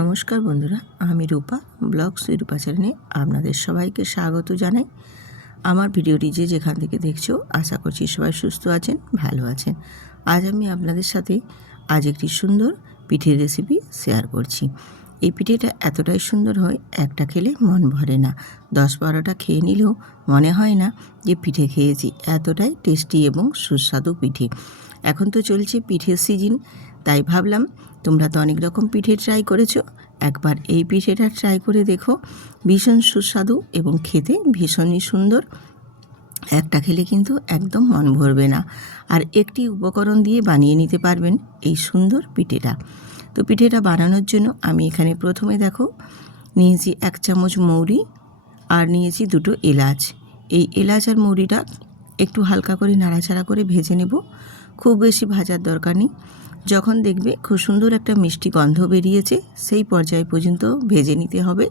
নমস্কার বন্ধুরা, আমি রূপা ব্লগস রূপা চ্যানেলে আপনাদের সবাইকে স্বাগত জানাই। আমার ভিডিওটি যে যেখান থেকে দেখছো আশা করছি সবাই সুস্থ আছেন, ভালো আছেন। আজ আমি আপনাদের সাথে একটি সুন্দর পিঠের রেসিপি শেয়ার করছি। এই পিঠেটা এতটাই সুন্দর হয়, একটা খেলে মন ভরে না, 10-12টা খেয়ে নিলেও মনে হয় না যে পিঠে খেয়েছি। এতটাই টেস্টি এবং সুস্বাদু পিঠে। এখন তো চলছে পিঠের সিজন, তাই ভাবলাম তোমরা তো অনেক রকম পিঠে ট্রাই করেছো, একবার এই পিঠেটা ট্রাই করে দেখো। ভীষণ সুস্বাদু এবং খেতে ভীষণই সুন্দর। একটা খেলে কিন্তু একদম মন ভরবে না। আর একটি উপকরণ দিয়ে বানিয়ে নিতে পারবেন এই সুন্দর পিঠেটা। তো পিঠেটা বানানোর জন্য আমি এখানে প্রথমে দেখো নিয়েছি 1 চামচ মৌরি আর নিয়েছি 2টো এলাচ। এই এলাচ আর মৌরিটা একটু হালকা করে নাড়াচাড়া করে ভেজে নেব। খুব বেশি ভাজার দরকার নেই। যখন দেখবে খুব সুন্দর একটা মিষ্টি গন্ধ বেরিয়েছে, সেই পর্যায় পর্যন্ত ভেজে নিতে হবে।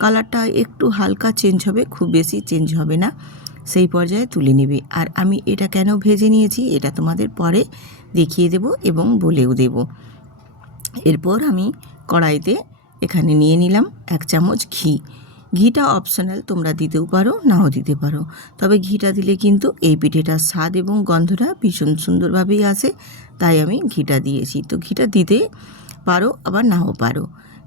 কালারটা একটু হালকা চেঞ্জ হবে, খুব বেশি চেঞ্জ হবে না, সেই পর্যায়ে তুলে নেবে। আর আমি এটা কেন ভেজে নিয়েছি এটা তোমাদের পরে দেখিয়ে দেব এবং বলেও দেব। এরপর আমি কড়াইতে এখানে নিয়ে নিলাম 1 চামচ ঘি। ঘিটা অপশনাল, তোমরা দিতেও পারো নাও দিতে পারো, তবে ঘিটা দিলে কিন্তু এই পিঠেটার স্বাদ এবং গন্ধটা ভীষণ সুন্দরভাবেই আসে, তাই আমি ঘিটা দিয়েছি। তো ঘিটা দিতে পারো আবার নাও পারো।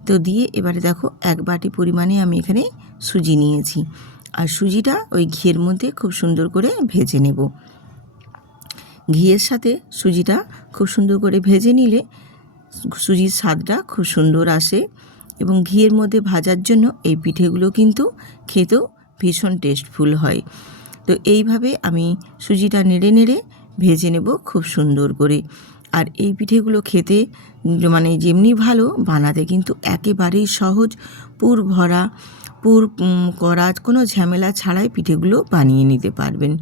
তো দিয়ে এবারে দেখো 1 বাটি পরিমাণে আমি এখানে সুজি নিয়েছি, আর সুজিটা ওই ঘিয়ের মধ্যে খুব সুন্দর করে ভেজে নেব। ঘিয়ের সাথে সুজিটা খুব সুন্দর করে ভেজে নিলে সুজির স্বাদটা খুব সুন্দর আসে এবং ঘিয়ের মধ্যে ভাজার জন্য এই পিঠেগুলো কিন্তু খেতেও ভীষণ টেস্টফুল হয়। তো এইভাবে আমি সুজিটা নেড়ে নেড়ে ভেজে নেব খুব সুন্দর করে। আর এই পিঠেগুলো খেতে মানে যেমনি ভালো, বানাতে কিন্তু একেবারেই সহজ। পুর ভরা, পুর করা, কোনো ঝামেলা ছাড়াই পিঠেগুলো বানিয়ে নিতে পারবেন।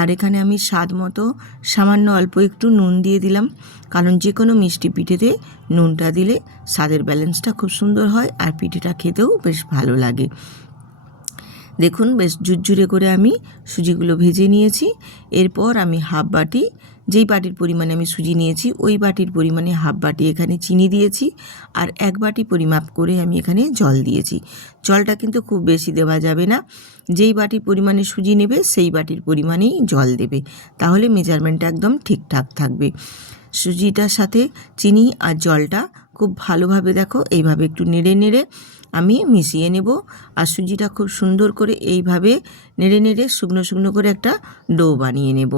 আর এখানে আমি স্বাদ মতো সামান্য অল্প একটু নুন দিয়ে দিলাম, কারণ যে কোনো মিষ্টি পিঠেতে নুনটা দিলে স্বাদের ব্যালেন্সটা খুব সুন্দর হয় আর পিঠেটা খেতেও বেশ ভালো লাগে। দেখুন বেশ ঝুরঝুরে করে আমি সুজিগুলো ভেজে নিয়েছি। এরপর আমি হাফ বাটি, যেই বাটির পরিমাণে আমি সুজি নিয়েছি ওই বাটির পরিমাণে হাফ বাটি এখানে চিনি দিয়েছি, আর 1 বাটি পরিমাপ করে আমি এখানে জল দিয়েছি। জলটা কিন্তু খুব বেশি দেওয়া যাবে না, যেই বাটির পরিমাণে সুজি নেবে সেই বাটির পরিমাণেই জল দেবে, তাহলে মেজারমেন্টটা একদম ঠিকঠাক থাকবে। সুজিটার সাথে চিনি আর জলটা খুব ভালোভাবে দেখো এইভাবে একটু নেড়ে নেড়ে আমি মিশিয়ে নেব। আর সুজিটা খুব সুন্দর করে এইভাবে নেড়ে নেড়ে শুকনো শুকনো করে একটা ডো বানিয়ে নেব।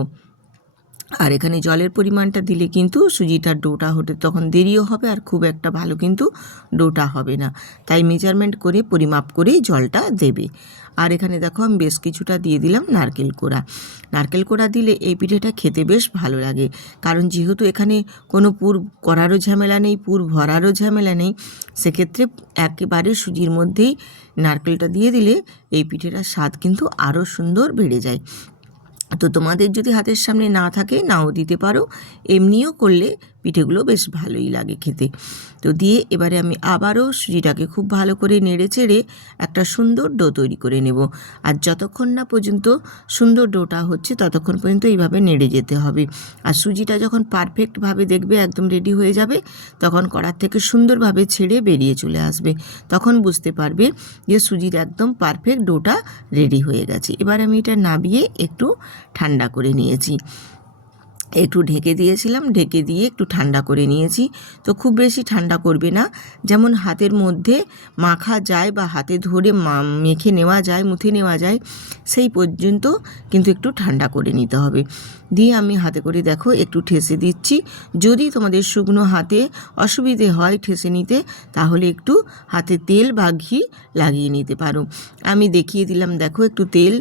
আর এখানে জলের পরিমাণটা দিলে কিন্তু সুজিটার ডোটা হতে তখন দেরিও হবে আর খুব একটা ভালো কিন্তু ডোটা হবে না, তাই মেজারমেন্ট করে পরিমাপ করেই জলটা দেবে। আর এখানে দেখো আমি বেশ কিছুটা দিয়ে দিলাম নারকেল কোড়া। নারকেল কোড়া দিলে এই পিঠেটা খেতে বেশ ভালো লাগে, কারণ যেহেতু এখানে কোনো পুর করারও ঝামেলা নেই, পুর ভরারও ঝামেলা নেই, সেক্ষেত্রে একেবারে সুজির মধ্যেই নারকেলটা দিয়ে দিলে এই পিঠেটার স্বাদ কিন্তু আরও সুন্দর বেড়ে যায়। তো তোমাদের যদি হাতের সামনে না থাকে নাও দিতে পারো, এমনিও করলে পিঠেগুলো বেশ ভালোই লাগে খেতে। তো দিয়ে এবারে আমি আবারও সুজিটাকে খুব ভালো করে নেড়ে চেড়ে একটা সুন্দর ডো তৈরি করে নেব। আর যতক্ষণ না পর্যন্ত সুন্দর ডোটা হচ্ছে ততক্ষণ পর্যন্ত এইভাবে নেড়ে যেতে হবে। আর সুজিটা যখন পারফেক্টভাবে দেখবে একদম রেডি হয়ে যাবে, তখন কড়ার থেকে সুন্দরভাবে ছেড়ে বেরিয়ে চলে আসবে, তখন বুঝতে পারবে যে সুজির একদম পারফেক্ট ডোটা রেডি হয়ে গেছে। এবার আমি এটা নামিয়ে একটু ঠান্ডা করে নিয়েছি। একটু ঢেকে দিয়েছিলাম, ঢেকে দিয়ে একটু ঠান্ডা করে নিয়েছি। তো খুব বেশি ঠান্ডা করবে না, যেমন হাতের মধ্যে মাখা যায় বা হাতে ধরে মেখে নেওয়া যায়, মুথে নেওয়া যায়, সেই পর্যন্ত কিন্তু একটু ঠান্ডা করে নিতে হবে। দিয়ে আমি হাতে করে দেখো একটু ঠেসে দিচ্ছি। যদি তোমাদের শুকনো হাতে অসুবিধে হয় ঠেসে নিতে, তাহলে একটু হাতে তেল বা ঘি লাগিয়ে নিতে পারো। আমি দেখিয়ে দিলাম, দেখো একটু তেল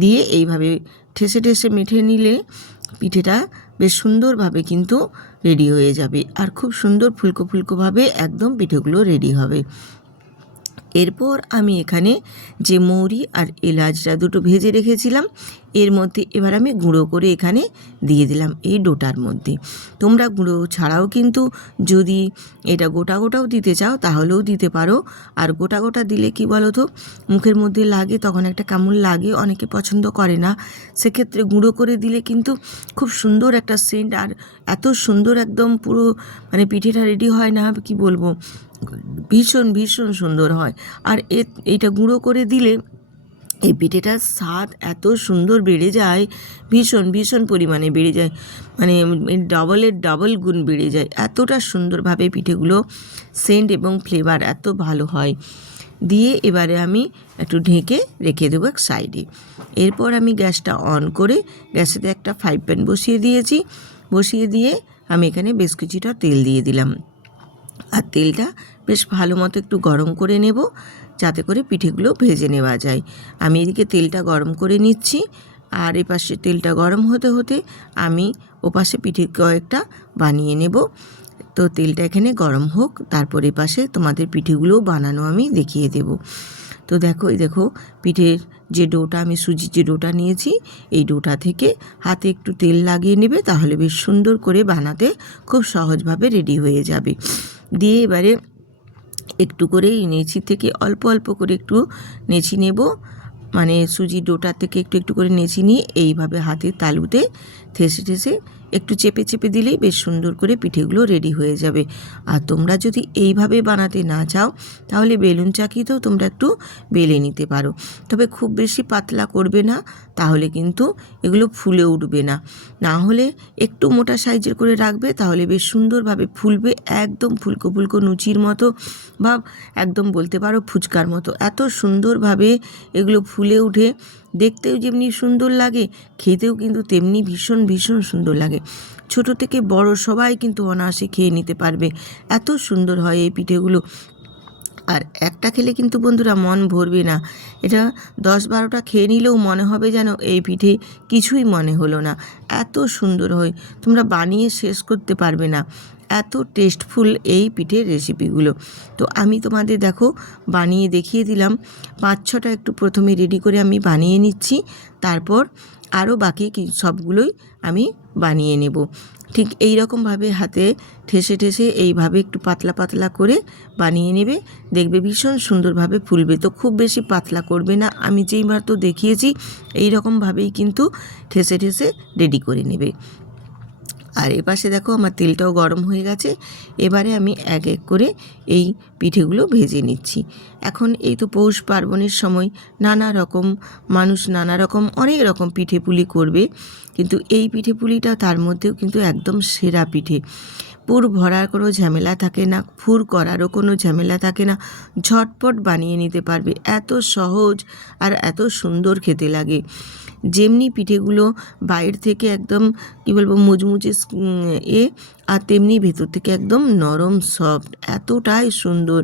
দিয়ে এইভাবে ঠেসে ঠেসে মেখে নিলে পিঠেটা বেশ সুন্দরভাবে কিন্তু রেডি হয়ে যাবে, আর খুব সুন্দর ফুলকো ফুলকোভাবে একদম পিঠেগুলো রেডি হবে। এরপর আমি এখানে যে মৌরি আর এলাচটা দুটো ভেজে রেখেছিলাম, এর মধ্যে এবার আমি গুঁড়ো করে এখানে দিয়ে দিলাম এই ডোটার মধ্যে। তোমরা গুঁড়ো ছাড়াও কিন্তু যদি এটা গোটা গোটাও দিতে চাও তাহলেও দিতে পারো। আর গোটা গোটা দিলে কি বলো তো, মুখের মধ্যে লাগে, তখন একটা কেমন লাগে, অনেকে পছন্দ করে না। সেক্ষেত্রে গুঁড়ো করে দিলে কিন্তু খুব সুন্দর একটা সেন্ট আর এত সুন্দর একদম পুরো মানে পিঠেটা রেডি হয় না, কি বলবো, ভীষণ ভীষণ সুন্দর হয়। আর এইটা গুঁড়ো করে দিলে এই পিঠেটার স্বাদ এত সুন্দর বেড়ে যায়, ভীষণ ভীষণ পরিমাণে বেড়ে যায়, মানে ডবলের ডবল গুণ বেড়ে যায়। এতটা সুন্দরভাবে পিঠেগুলো সেন্ট এবং ফ্লেভার এত ভালো হয়। দিয়ে এবারে আমি একটু ঢেকে রেখে দেবো এক সাইডে। এরপর আমি গ্যাসটা অন করে গ্যাসেতে একটা ফ্রাই প্যান বসিয়ে দিয়েছি। বসিয়ে দিয়ে আমি এখানে বেশ কিছুটা তেল দিয়ে দিলাম। আর তেলটা বেশ ভালো মতো একটু গরম করে নেব, যাতে করে পিঠেগুলো ভেজে নেওয়া যায়। আমি এদিকে তেলটা গরম করে নিচ্ছি, আর এপাশে তেলটা গরম হতে হতে আমি ওপাশে পিঠে কয়েকটা বানিয়ে নেব। তো তেলটা এখানে গরম হোক, তারপর এপাশে তোমাদের পিঠেগুলোও বানানো আমি দেখিয়ে দেব। তো দেখো, এই দেখো পিঠের যে ডোটা, আমি সুজির যে ডোটা নিয়েছি, এই ডোটা থেকে হাতে একটু তেল লাগিয়ে নেবে, তাহলে বেশ সুন্দর করে বানাতে খুব সহজভাবে রেডি হয়ে যাবে। দিয়ে এবারে একটু করে নেচি থেকে অল্প অল্প করে একটু নেচি নেব, মানে সুজি ডোটা থেকে একটু একটু করে নেচি নিয়ে এইভাবে হাতের তালুতে ঠেসে ঠেসে একটু চেপে চেপে দিলেই বেশ সুন্দর করে পিঠেগুলো রেডি হয়ে যাবে। আর তোমরা যদি এইভাবে বানাতে না চাও, তাহলে বেলুন চাকিতেও তোমরা একটু বেলে নিতে পারো। তবে খুব বেশি পাতলা করবে না, তাহলে কিন্তু এগুলো ফুলে উঠবে না। না হলে একটু মোটা সাইজের করে রাখবে, তাহলে বেশ সুন্দরভাবে ফুলবে, একদম ফুলকো ফুলকো লুচির মতো, বা একদম বলতে পারো ফুচকার মতো। এত সুন্দরভাবে এগুলো ফুলে উঠে দেখতেও যেমনি সুন্দর লাগে, খেতেও কিন্তু তেমনি ভীষণ ভীষণ সুন্দর লাগে। ছোট থেকে বড় সবাই কিন্তু অনায়াসে খেয়ে নিতে পারবে, এত সুন্দর হয় এই পিঠেগুলো। আর একটা খেলে কিন্তু বন্ধুরা মন ভরবে না, এটা 10-12টা খেয়ে নিলেও মনে হবে যেন এই পিঠে কিছুই মনে হলো না। এত সুন্দর হয়, তোমরা বানিয়ে শেষ করতে পারবে না, এত টেস্টফুল এই পিঠের রেসিপিগুলো। তো আমি তোমাদের দেখো বানিয়ে দেখিয়ে দিলাম। 5-6টা একটু প্রথমে রেডি করে আমি বানিয়ে নিচ্ছি, তারপর আরও বাকি সবগুলোই আমি বানিয়ে নেব। ঠিক এই রকমভাবে হাতে ঠেসে ঠেসে এইভাবে একটু পাতলা পাতলা করে বানিয়ে নেবে, দেখবে ভীষণ সুন্দরভাবে ফুলবে। তো খুব বেশি পাতলা করবে না, আমি যেইবার তো দেখিয়েছি এই রকমভাবেই কিন্তু ঠেসে ঠেসে রেডি করে নেবে। আর এপাশে দেখো আমার তেলটাও গরম হয়ে গেছে। এবারে আমি এক এক করে এই পিঠেগুলো ভেজে নিচ্ছি। এখন এই তো পৌষ পার্বণের সময় নানা রকম মানুষ নানা রকম অনেক রকম পিঠে পুলি করবে, কিন্তু এই পিঠে পুলিটা তার মধ্যেও কিন্তু একদম সেরা পিঠে। পুর ভরার কোনো ঝামেলা থাকে না, ফুর করারও কোনো ঝামেলা থাকে না, ঝটপট বানিয়ে নিতে পারবে, এত সহজ আর এত সুন্দর খেতে লাগে। যেমনি পিঠেগুলো বাইরে থেকে একদম কী বলবো মুচমুচে আর তেমনি ভেতর থেকে একদম নরম সফট, এতটাই সুন্দর।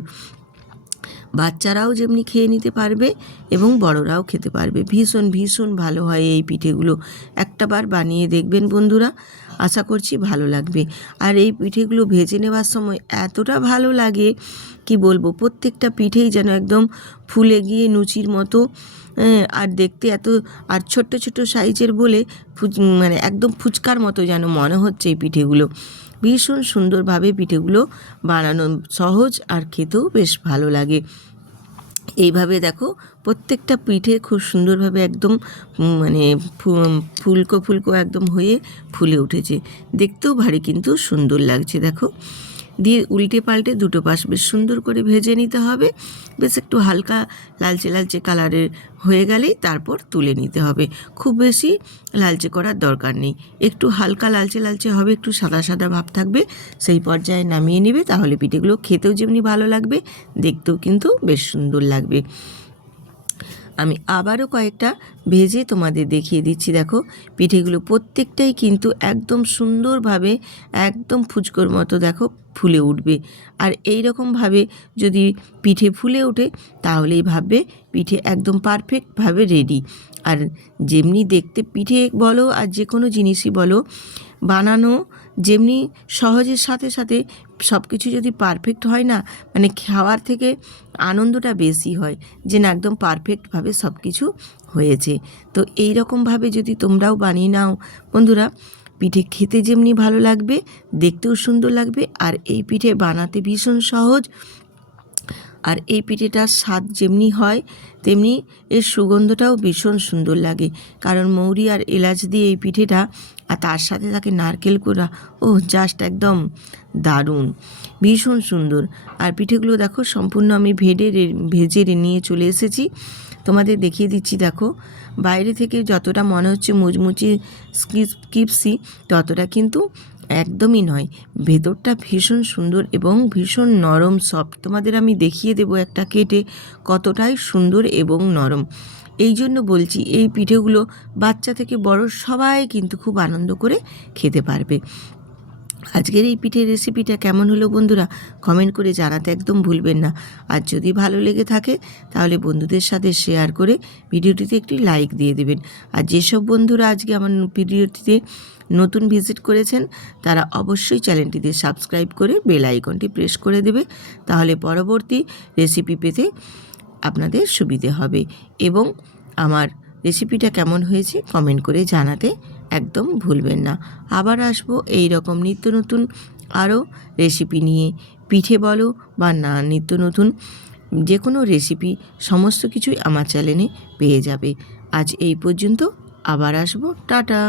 বাচ্চারাও যেমনি খেয়ে নিতে পারবে এবং বড়রাও খেতে পারবে, ভীষণ ভীষণ ভালো হয় এই পিঠেগুলো। একটাবার বানিয়ে দেখবেন বন্ধুরা, আশা করছি ভালো লাগবে। আর এই পিঠেগুলো ভেজে নেওয়ার সময় এতটা ভালো লাগে কি বলবো, প্রত্যেকটা পিঠেই যেন একদম ফুলে গিয়ে লুচির মতো, আর দেখতে এত, আর ছোট্ট ছোট্ট সাইজের বলে মানে একদম ফুচকার মতো যেন মনে হচ্ছে এই পিঠেগুলো। ভীষণ সুন্দরভাবে পিঠেগুলো বানানো সহজ, আর খেতেও বেশ ভালো লাগে। এইভাবে দেখো প্রত্যেকটা পিঠে খুব সুন্দরভাবে একদম মানে ফুলকো ফুলকো একদম হয়ে ফুলে উঠেছে, দেখতেও ভারী কিন্তু সুন্দর লাগছে। দেখো দিয়ে উল্টে পাল্টে দুটো পাশ বেশ সুন্দর করে ভেজে নিতে হবে। বেশ একটু হালকা লালচে লালচে কালারের হয়ে গেলেই তারপর তুলে নিতে হবে। খুব বেশি লালচে করার দরকার নেই, একটু হালকা লালচে লালচে হবে, একটু সাদা সাদা ভাব থাকবে, সেই পর্যায়ে নামিয়ে নেবে। তাহলে পিঠেগুলো খেতেও যেমনি ভালো লাগবে, দেখতেও কিন্তু বেশ সুন্দর লাগবে। আমি আবারও কয়েকটা ভেজে তোমাদের দেখিয়ে দিচ্ছি। দেখো পিঠেগুলো প্রত্যেকটাই কিন্তু একদম সুন্দরভাবে একদম ফুচকোর মতো দেখো ফুলে উঠবে। আর এই রকমভাবে যদি পিঠে ফুলে ওঠে, তাহলেই ভাববে পিঠে একদম পারফেক্টভাবে রেডি। আর যেমনি দেখতে পিঠে বলো আর যে কোনো জিনিসই বলো, বানানো যেমনি সহজের সাথে সাথে সব কিছু যদি পারফেক্ট হয় না, মানে খাওয়ার থেকে আনন্দটা বেশি হয়, যে না একদম পারফেক্টভাবে সব কিছু হয়েছে। তো এই রকমভাবে যদি তোমরাও বানিয়ে নাও বন্ধুরা, পিঠে খেতে যেমনি ভালো লাগবে, দেখতেও সুন্দর লাগবে। আর এই পিঠে বানাতে ভীষণ সহজ, আর এই পিঠেটার স্বাদ যেমনি হয় তেমনি এর সুগন্ধটাও ভীষণ সুন্দর লাগে, কারণ মৌরি আর এলাচ দিয়ে এই পিঠেটা, আর তার সাথে থাকে নারকেল কোড়া, ও জাস্ট একদম দারুণ, ভীষণ সুন্দর। আর পিঠেগুলো দেখো সম্পূর্ণ আমি ভেজে নিয়ে চলে এসেছি, তোমাদের দেখিয়ে দিচ্ছি। দেখো বাইরে থেকে যতটা মনে হচ্ছে মুচমুচি ক্রিস্পি, ততটা কিন্তু একদমই নয়, ভেতরটা ভীষণ সুন্দর এবং ভীষণ নরম সফট। তোমাদের আমি দেখিয়ে দেবো একটা কেটে কতটাই সুন্দর এবং নরম। এই জন্য বলছি এই পিঠেগুলো বাচ্চা থেকে বড় সবাই কিন্তু খুব আনন্দ করে খেতে পারবে। আজকের এই পিঠের রেসিপিটা কেমন হলো বন্ধুরা, কমেন্ট করে জানাতে একদম ভুলবেন না। আর যদি ভালো লেগে থাকে তাহলে বন্ধুদের সাথে শেয়ার করে ভিডিওটিতে একটি লাইক দিয়ে দেবেন। আর যেসব বন্ধুরা আজকে আমার ভিডিওটিতে নতুন ভিজিট করেছেন তারা অবশ্যই চ্যানেলটিতে সাবস্ক্রাইব করে বেল আইকনটি প্রেস করে দেবে, তাহলে পরবর্তী রেসিপি পেতে আপনাদের সুবিধে হবে। এবং আমার রেসিপিটা কেমন হয়েছে কমেন্ট করে জানাতে একদম ভুলবেন না। আবার আসবো এই রকম নিত্য নতুন আরও রেসিপি নিয়ে, পিঠে বলো বা না নিত্য নতুন যে কোনো রেসিপি সমস্ত কিছুই আমার চ্যানেলে পেয়ে যাবে। আজ এই পর্যন্ত, আবার আসবো, টাটা।